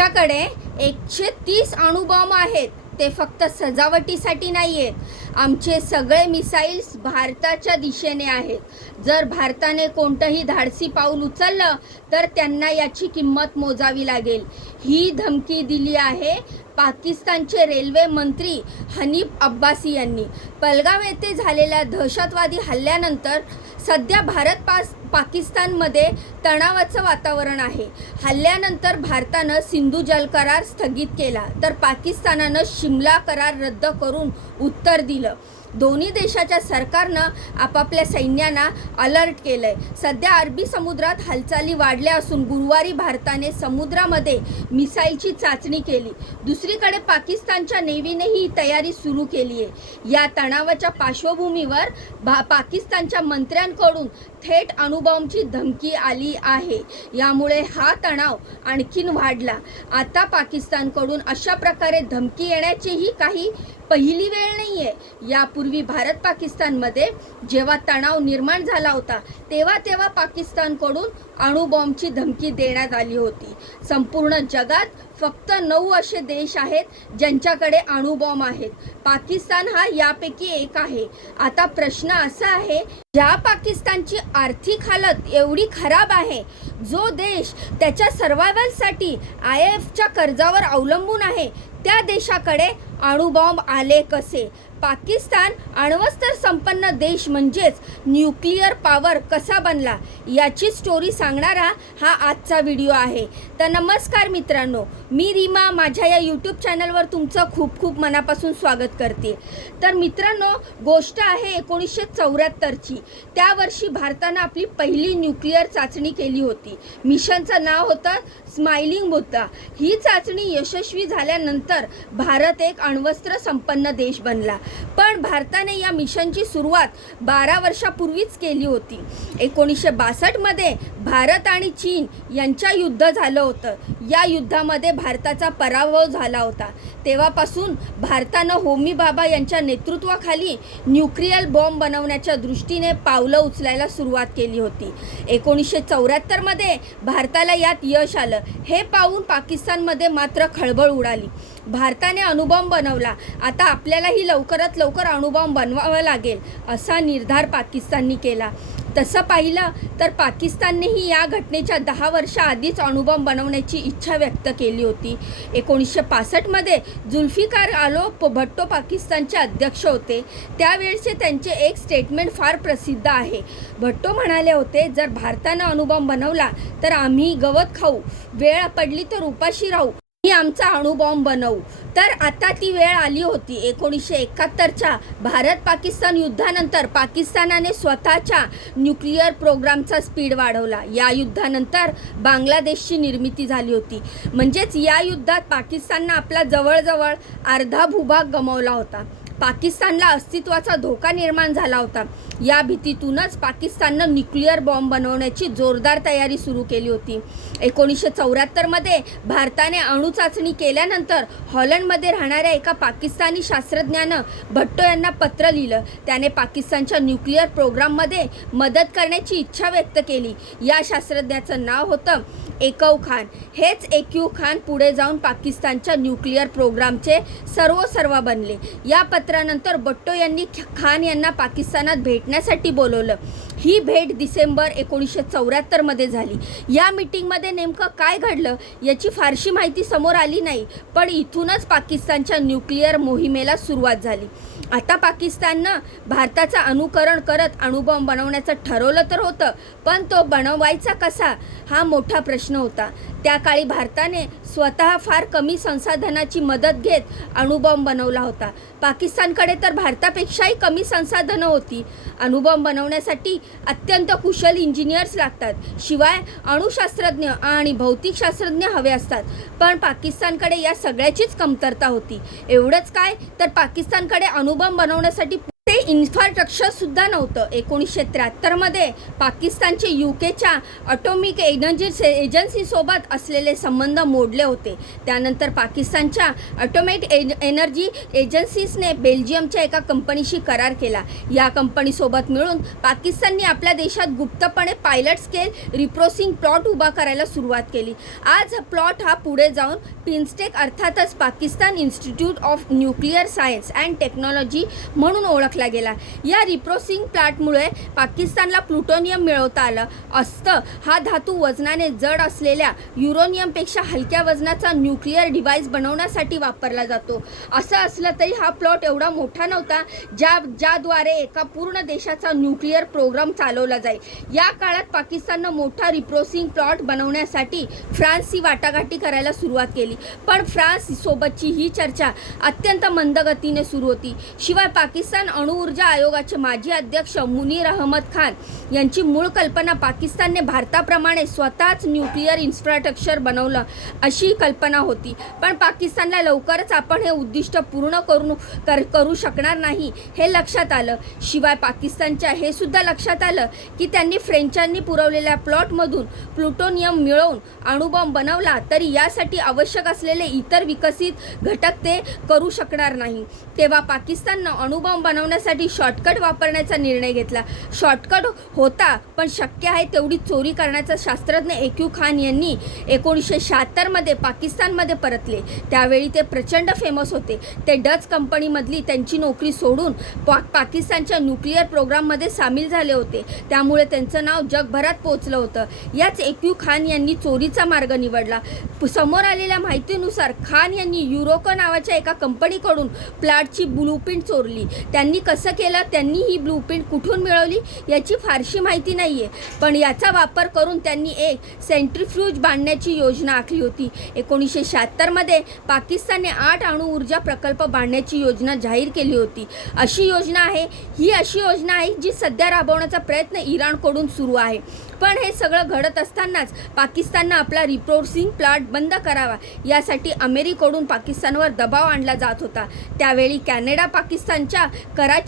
आमच्याकडे एकशे तीस अणुबॉम्ब आहेत. ते फक्त सजावटीसाठी नाही आहेत आमचे सगळे मिसाईल्स भारताच्या दिशेने आहेत. जर भारताने कोणतंही धाडसी पाऊल उचललं तर त्यांना याची किंमत मोजावी लागेल. ही धमकी दिली आहे पाकिस्तानचे रेल्वे मंत्री हनीफ अब्बासी यांनी. पलगाव येथे झालेल्या दहशतवादी हल्ल्यानंतर सध्या भारत पास पाकिस्तानमध्ये तणावाचं वातावरण आहे. हल्ल्यानंतर भारतानं सिंधू जल करार स्थगित केला तर पाकिस्तानानं शिमला करार रद्द करून उत्तर दिलं. दोन्ही देशाच्या सरकारनं आपापल्या सैन्यांना अलर्ट केलंय. सध्या अरबी समुद्रात हालचाली वाढल्या असून गुरुवारी भारताने समुद्रामध्ये मिसाईलची चाचणी केली. दुसरीकडे पाकिस्तानच्या नेव्हीने ही तयारी सुरू केली आहे या तणावाच्या पार्श्वभूमीवर भा पाकिस्तानच्या मंत्र्यांकडून थेट अणुबॉम्बची धमकी आली आहे. यामुळे हा तणाव आणखीन वाढला. आता पाकिस्तानकडून अशा प्रकारे धमकी येण्याचीही काही पहिली वेळ नाही आहे यापूर्वी भारत पाकिस्तानमध्ये जेव्हा तणाव निर्माण झाला होता तेव्हा तेव्हा पाकिस्तानकडून अणुबॉम्बची धमकी देण्यात आली होती. संपूर्ण जगात फक्त नऊ असे देश आहेत ज्यांच्याकडे अणुबॉम्ब आहेत. पाकिस्तान हा यापैकी एक आहे. आता प्रश्न असा आहे ज्या पाकिस्तानची आर्थिक हालत एवढी खराब आहे जो देश त्याच्या सर्वायवलसाठी आय एफच्या कर्जावर अवलंबून आहे त्या देशाकडे अणुबॉम्ब आले कसे? पाकिस्तान अण्वस्त्र संपन्न देश म्हणजेच न्यूक्लिअर पॉवर कसा बनला याची स्टोरी सांगणारा हा आजचा व्हिडिओ आहे. तर नमस्कार मित्रांनो मी रीमा माझ्या या यूट्यूब चॅनलवर तुमचं खूप खूप मनापासून स्वागत करते. तर मित्रांनो गोष्ट आहे एकोणीसशे चौऱ्याहत्तरची. त्या वर्षी भारतानं आपली पहिली न्यूक्लिअर चाचणी केली होती. मिशनचं नाव होतं स्माइलिंग बुद्धा ही चाचणी यशस्वी झाल्यानंतर भारत एक अण्वस्त्र संपन्न देश बनला. पण भारताने या मिशनची सुरुवात बारा वर्षापूर्वीच केली होती. एकोणीसशे बासष्टमध्ये भारत आणि चीन यांच्या युद्ध झालं होतं. या युद्धामध्ये भारताचा पराभव झाला होता. तेव्हापासून भारतानं होमी बाबा यांच्या नेतृत्वाखाली न्यूक्लिअर बॉम्ब बनवण्याच्या दृष्टीने पावलं उचलायला सुरुवात केली होती. एकोणीसशे चौऱ्याहत्तरमध्ये भारताला यात यश आलं. हे पाहून पाकिस्तानमध्ये मात्र खळबळ उडाली. भारताने अणुबॉम्ब बनवला. आता आपल्यालाही लवकरात लवकर अणुबॉम्ब बनवावा लागेल असा निर्धार पाकिस्ताननी केला. तसं पाहिलं तर पाकिस्ताननेही या घटनेच्या दहा वर्षाआधीच अणुबॉम्ब बनवण्याची इच्छा व्यक्त केली होती. एकोणीसशे पासष्टमध्ये जुल्फिकार आलो प- भट्टो पाकिस्तानचे अध्यक्ष होते. त्यावेळचे त्यांचे एक स्टेटमेंट फार प्रसिद्ध आहे. भट्टो म्हणाले होते जर भारतानं अणुबॉम्ब बनवला तर आम्ही गवत खाऊ. वेळ पडली तर उपाशी राहू. मी आमचा अणुबॉम्ब बनवू. तर आता ती वेळ आली होती. एकोणीसशे एकाहत्तरच्या भारत पाकिस्तान युद्धानंतर पाकिस्तानाने स्वतःच्या न्यूक्लिअर प्रोग्रामचा स्पीड वाढवला. या युद्धानंतर बांगलादेशची निर्मिती झाली होती. म्हणजेच या युद्धात पाकिस्ताननं आपला जवळजवळ अर्धा भूभाग गमावला होता. पाकिस्तानला अस्तित्वाचा धोका निर्माण झाला होता. या भीतीतूनच पाकिस्ताननं न्यूक्लिअर बॉम्ब बनवण्याची जोरदार तयारी सुरू केली होती. एकोणीसशे चौऱ्याहत्तरमध्ये भारताने अणुचाचणी केल्यानंतर हॉलंडमध्ये राहणाऱ्या एका पाकिस्तानी शास्त्रज्ञानं भट्टो यांना पत्र लिहिलं. त्याने पाकिस्तानच्या न्यूक्लिअर प्रोग्राममध्ये मदत करण्याची इच्छा व्यक्त केली. या शास्त्रज्ञाचं नाव होतं एकव खान. हेच एकयू खान पुढे जाऊन पाकिस्तानच्या न्यूक्लिअर प्रोग्रामचे सर्वसर्वा बनले. या पत्रानंतर बट्टो यांनी खान यांना पाकिस्तानात भेटण्यासाठी बोलवलं. ही भेट डिसेंबर एकोणीसशे चौऱ्याहत्तरमध्ये झाली. या मिटिंगमध्ये नेमकं काय घडलं याची फारशी माहिती समोर आली नाही पण इथूनच पाकिस्तानच्या न्यूक्लिअर मोहिमेला सुरुवात झाली. आता पाकिस्ताननं भारताचं अनुकरण करत अणुबॉम्ब बनवण्याचं ठरवलं तर होतं पण तो बनवायचा कसा हा मोठा प्रश्न होता. त्या काळी भारताने स्वतः फार कमी संसाधनाची मदत घेत अणुबॉम्ब बनवला होता. पाकिस्तानकडे तर भारतापेक्षाही कमी संसाधनं होती. अणुबॉम्ब बनवण्यासाठी अत्यंत कुशल इंजिनियर्स लागतात. शिवाय अणुशास्त्रज्ञ आणि भौतिकशास्त्रज्ञ हवे असतात. पण पाकिस्तानकडे या सगळ्याचीच कमतरता होती. एवढंच काय तर पाकिस्तानकडे अणुबॉम्ब बनवण्यासाठी इन्फ्रास्ट्रक्चरसुद्धा नव्हतं. एकोणीसशे त्र्याहत्तरमध्ये पाकिस्तानचे युकेच्या अटॉमिक एनर्जी एजन्सीसोबत असलेले संबंध मोडले होते. त्यानंतर पाकिस्तानच्या ऑटोमेट एन एनर्जी एजन्सीसने बेल्जियमच्या एका कंपनीशी करार केला. या कंपनीसोबत मिळून पाकिस्तानने आपल्या देशात गुप्तपणे पायलट स्केल रिप्रोसिंग प्लॉट उभा करायला सुरुवात केली. आज प्लॉट हा पुढे जाऊन पिन्स्टेक अर्थातच Pakistan institute of nuclear science and technology म्हणून ओळखला गेला. गेला. या रिप्रोसिंग प्लॅटमुळे पाकिस्तानला प्लुटोनियम मिळवता आलं. असतं हा धातू वजनाने जड असलेल्या युरोनियमपेक्षा हलक्या वजनाचा न्यूक्लिअर डिव्हाइस बनवण्यासाठी वापरला जातो. असं असलं तरी हा प्लॉट एवढा मोठा नव्हता ज्या ज्याद्वारे एका पूर्ण देशाचा न्यूक्लिअर प्रोग्राम चालवला जाईल. या काळात पाकिस्ताननं मोठा रिप्रोसिंग प्लॉट बनवण्यासाठी फ्रान्सची वाटाघाटी करायला सुरुवात केली. पण फ्रान्स सोबतची ही चर्चा अत्यंत मंदगतीने सुरू होती. शिवाय पाकिस्तान ऊर्जा आयोगाचे माजी अध्यक्ष मुनीर अहमद खान यांची मूळ कल्पना पाकिस्तानने भारताप्रमाणे स्वतःच न्यूक्लिअर इन्फ्रास्ट्रक्चर बनवलं अशी कल्पना होती. पण पाकिस्तानला लवकरच आपण हे उद्दिष्ट पूर्ण करून कर करू शकणार नाही हे लक्षात आलं. शिवाय पाकिस्तानच्या हे सुद्धा लक्षात आलं की त्यांनी फ्रेंचांनी पुरवलेल्या प्लॉटमधून प्लुटोनियम मिळवून अणुबॉम्ब बनवला तरी यासाठी आवश्यक असलेले इतर विकसित घटक ते करू शकणार नाही. तेव्हा पाकिस्ताननं अणुबॉम्ब बनवण्यासाठी शॉर्टकट वापरण्याचा निर्णय घेतला. शॉर्टकट होता पण शक्य आहे तेवढी चोरी करण्याचा शास्त्रज्ञ एक्यू खान यांनी एकोणीसशे शहात्तरमध्ये पाकिस्तानमध्ये परतले. त्यावेळी ते प्रचंड फेमस होते. ते डच कंपनीमधली त्यांची नोकरी सोडून पा पाकिस्तानच्या न्यूक्लिअर प्रोग्राममध्ये सामील झाले होते. त्यामुळे त्यांचं नाव जगभरात पोचलं होतं. याच एक्यू खान यांनी चोरीचा मार्ग निवडला. समोर आलेल्या माहितीनुसार खान यांनी युरोको नावाच्या एका कंपनीकडून प्लॅटची ब्लूप्रिंट चोरली. त्यांनी कस केलं त्यांनी ही ब्लूप्रिंट कुठून मिळवली याची फारशी माहिती नाही आहे पण याचा वापर करून त्यांनी एक सेंट्रिफ्यूज बांधण्याची योजना आखली होती. एकोणीसशे शहात्तरमध्ये पाकिस्तानने आठ अणु ऊर्जा प्रकल्प बांधण्याची योजना जाहीर केली होती. अशी योजना आहे ही अशी योजना आहे जी सध्या राबवण्याचा प्रयत्न इराणकडून सुरू आहे. पण हे सगळं घडत असतानाच पाकिस्ताननं आपला रिप्रोसिंग प्लांट बंद करावा यासाठी अमेरिकेकडून पाकिस्तानवर दबाव आणला जात होता. त्यावेळी कॅनडा पाकिस्तानच्या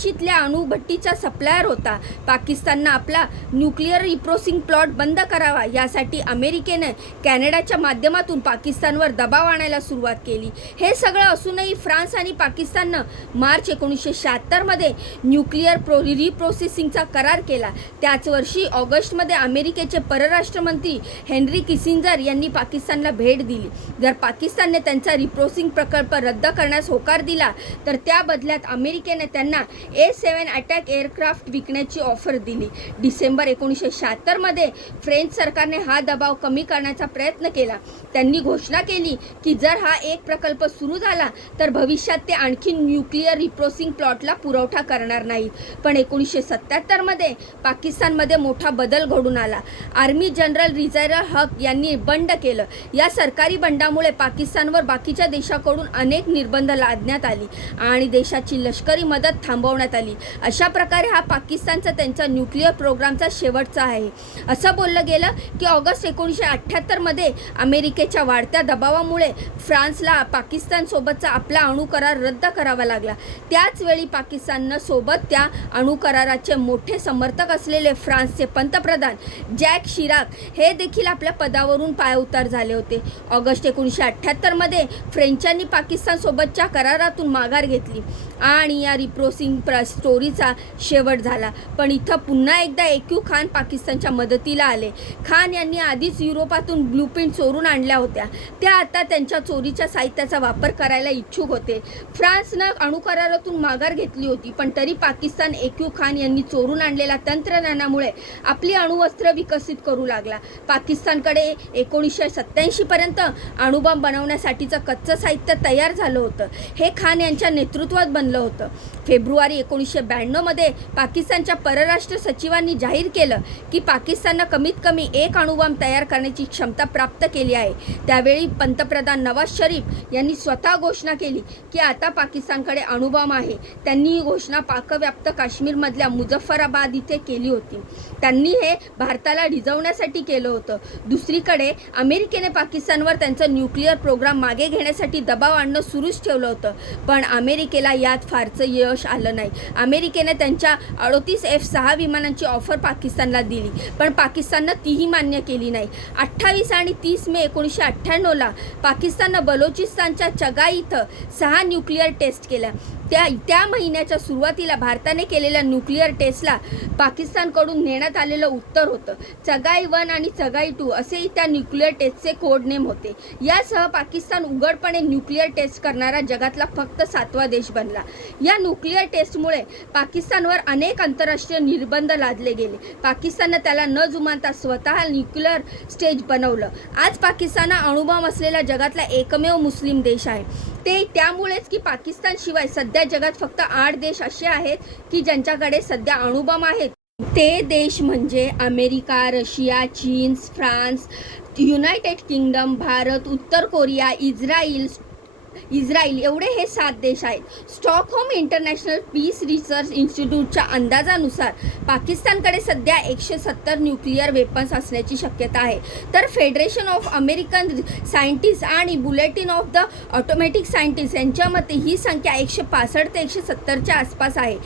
कराचीतल्या अणुभट्टीचा सप्लायर होता. पाकिस्ताननं आपला न्यूक्लिअर रिप्रोसिंग प्लॉट बंद करावा यासाठी अमेरिकेनं कॅनडाच्या माध्यमातून पाकिस्तानवर दबाव आणायला सुरुवात केली. हे सगळं असूनही फ्रान्स आणि पाकिस्ताननं मार्च एकोणीसशे शहात्तरमध्ये न्यूक्लिअर प्रो रिप्रोसेसिंगचा करार केला. त्याच वर्षी ऑगस्टमध्ये अमेरिकेचे परराष्ट्र मंत्री हेनरी किसिंजर यांनी पाकिस्तानला भेट दिली. जर पाकिस्तानने त्यांचा रिप्रोसिंग प्रकल्प रद्द करण्यास होकार दिला तर त्या बदल्यात अमेरिकेने त्यांना ए सेवन अटॅक एअरक्राफ्ट विकण्याची ऑफर दिली. डिसेंबर एकोणीसशे शहात्तरमध्ये फ्रेंच सरकारने हा दबाव कमी करण्याचा प्रयत्न केला. त्यांनी घोषणा केली की जर हा एक प्रकल्प सुरू झाला तर भविष्यात ते आणखी न्यूक्लिअर रिप्रोसिंग प्लॉटला पुरवठा करणार नाहीत. पण एकोणीसशे सत्त्याहत्तरमध्ये पाकिस्तानमध्ये मोठा बदल घडून आला. आर्मी जनरल रिझायरल हक यांनी बंड केलं. या सरकारी बंडामुळे पाकिस्तानवर बाकीच्या देशाकडून अनेक निर्बंध लादण्यात आली आणि देशाची लष्करी मदत थांबवण्यात आली. अशा प्रकारे हा पाकिस्तानचा त्यांचा न्यूक्लिअर प्रोग्रामचा शेवटचा आहे. असं बोललं गेलं की ऑगस्ट एकोणीसशे अठ्ठ्याहत्तरमध्ये अमेरिकेच्या वाढत्या दबावामुळे फ्रान्सला पाकिस्तानसोबतचा आपला अणुकरार रद्द करावा लागला. त्याच वेळी पाकिस्ताननं सोबत त्या अणुकराराचे मोठे समर्थक असलेले फ्रान्सचे पंतप्रधान जॅक शिराक हे देखील आपल्या पदावरून पायउतार झाले होते. ऑगस्ट एकोणीसशे अठ्ठ्याहत्तरमध्ये फ्रेंचांनी पाकिस्तानसोबतच्या करारातून माघार घेतली आणि या रिप्रोसिंग प्र स्टोरीचा शेवट झाला. पण इथं पुन्हा एकदा एक्यू खान पाकिस्तानच्या मदतीला आले. खान यांनी आधीच युरोपातून ब्लूप्रिंट चोरून आणल्या होत्या. त्या आता त्यांच्या चोरीच्या साहित्याचा वापर करायला इच्छुक होते. फ्रान्सनं अणुकरारातून माघार घेतली होती पण तरी पाकिस्तान एक्यू खान यांनी चोरून आणलेल्या तंत्रज्ञानामुळे आपली अणुवस्त्र विकसित करू लागला. पाकिस्तानकडे एकोणीसशे सत्त्याऐंशीपर्यंत अणुबॉम्ब बनवण्यासाठीचं कच्चं साहित्य तयार झालं होतं. हे खान यांच्या नेतृत्वात बनलं होतं. फेब्रुवारी एकोणीसशे ब्याण्णवमध्ये पाकिस्तानच्या परराष्ट्र सचिवांनी जाहीर केलं की पाकिस्ताननं कमीत कमी एक अणुबॉम्ब तयार करण्याची क्षमता प्राप्त केली आहे. त्यावेळी पंतप्रधान नवाज शरीफ यांनी स्वतः घोषणा केली की आता पाकिस्तानकडे अणुबॉम्ब आहे. त्यांनी ही घोषणा पाकव्याप्त काश्मीरमधल्या मुझफ्फराबाद इथे केली होती. त्यांनी हे भारताला डिजवण्यासाठी केलं होतं. दुसरीकडे अमेरिकेने पाकिस्तानवर त्यांचा न्यूक्लिअर प्रोग्राम मागे घेण्यासाठी दबाव आणणं सुरूच ठेवलं होतं. पण अमेरिकेला यात फारसं यश आलं नाही. नाही अमेरिकेने त्यांच्या अडोतीस एफ सहा विमानांची ऑफर पाकिस्तानला दिली. पण पाकिस्ताननं तीही मान्य केली नाही. अठ्ठावीस आणि तीस मे एकोणीसशे अठ्ठ्याण्णवला पाकिस्ताननं बलोचिस्तानच्या चगा इथं सहा न्यूक्लिअर टेस्ट केल्या. त्या त्या महिन्याच्या सुरुवातीला भारताने केलेल्या न्यूक्लिअर टेस्टला पाकिस्तानकडून नेण्यात आलेलं उत्तर होतं. चगाई वन आणि चगाई टू असेही त्या न्यूक्लिअर टेस्टचे कोड नेम होते. यासह पाकिस्तान उघडपणे न्यूक्लिअर टेस्ट करणारा जगातला फक्त सातवा देश बनला. या न्यूक्लिअर टेस्टमुळे पाकिस्तानवर अनेक आंतरराष्ट्रीय निर्बंध लादले गेले. पाकिस्ताननं त्याला न जुमानता स्वतः न्यूक्लिअर स्टेज बनवलं. आज पाकिस्तान हा अणुबॉम्ब असलेला जगातला एकमेव मुस्लिम देश आहे. ते त्यामुळेच की पाकिस्तानशिवाय सध्या जगात फक्त आठ देश असे आहेत की ज्यांच्याकडे सध्या अणुबॉम्ब आहेत. ते देश म्हणजे अमेरिका रशिया चीन फ्रान्स युनायटेड किंगडम भारत उत्तर कोरिया इस्रायल इस्रायल एवढे हे सात देश आहेत. स्टॉकहोम इंटरनॅशनल पीस रिसर्च इन्स्टिट्यूटच्या अंदाजानुसार पाकिस्तानकडे सध्या एकशे सत्तर न्यूक्लिअर वेपन्स असण्याची शक्यता आहे. तर फेडरेशन ऑफ अमेरिकन सायंटिस्ट आणि bulletin of the automatic scientist यांच्या मते ही संख्या एकशे पासष्ट ते एकशे सत्तरच्या आसपास आहे.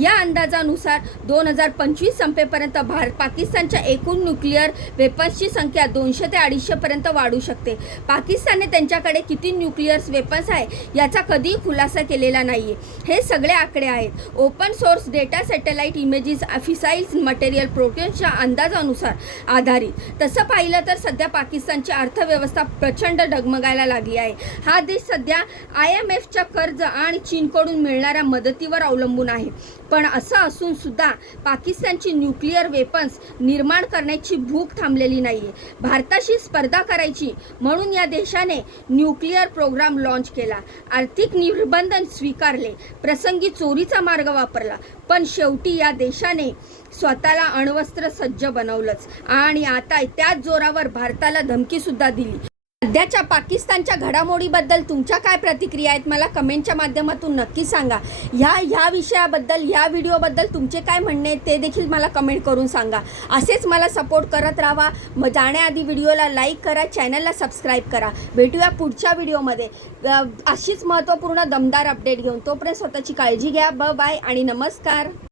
या अंदाजानुसार दोन हजार पंचवीस संपेपर्यंत भारत पाकिस्तानच्या एकूण न्यूक्लिअर वेपन्सची संख्या दोनशे ते अडीचशेपर्यंत वाढू शकते. पाकिस्तानने त्यांच्याकडे किती न्यूक्लिअर वेपन्स आहे? याचा कधीही खुलासा केलेला नाही हे सगळे आकडे आहेत. Open source data satellite images fissiles material प्रोटेन्सच्या अंदाजानुसार आधारित. तसं पाहिलं तर सध्या पाकिस्तानची अर्थव्यवस्था प्रचंड डगमगायला लागली आहे. हा देश सध्या आय एम एफच्या कर्ज आणि चीनकडून मिळणाऱ्या मदतीवर अवलंबून आहे. पण असं असून सुद्धा पाकिस्तानची न्यूक्लिअर वेपन्स निर्माण करण्याची भूक थांबलेली नाही आहे भारताशी स्पर्धा करायची म्हणून या देशाने न्यूक्लिअर प्रोग्राम लॉन्च केला. आर्थिक निर्बंधन स्वीकारले. प्रसंगी चोरीचा मार्ग वापरला. पण शेवटी या देशाने स्वतःला अण्वस्त्र सज्ज बनवलंच. आणि आता त्याच जोरावर भारताला धमकीसुद्धा दिली. सध्याच्या पाकिस्तानच्या घडामोडीबद्दल तुमच्या काय प्रतिक्रिया आहेत मला कमेंटच्या माध्यमातून नक्की सांगा. ह्या ह्या विषयाबद्दल ह्या व्हिडिओबद्दल तुमचे काय म्हणणे आहेत ते देखील मला कमेंट करून सांगा. असेच मला सपोर्ट करत राहा. मग जाण्याआधी व्हिडिओला लाईक करा चॅनलला सबस्क्राईब करा. भेटूया पुढच्या व्हिडिओमध्ये. अशीच महत्त्वपूर्ण दमदार अपडेट घेऊन तोपर्यंत स्वतःची काळजी घ्या. ब बाय आणि नमस्कार.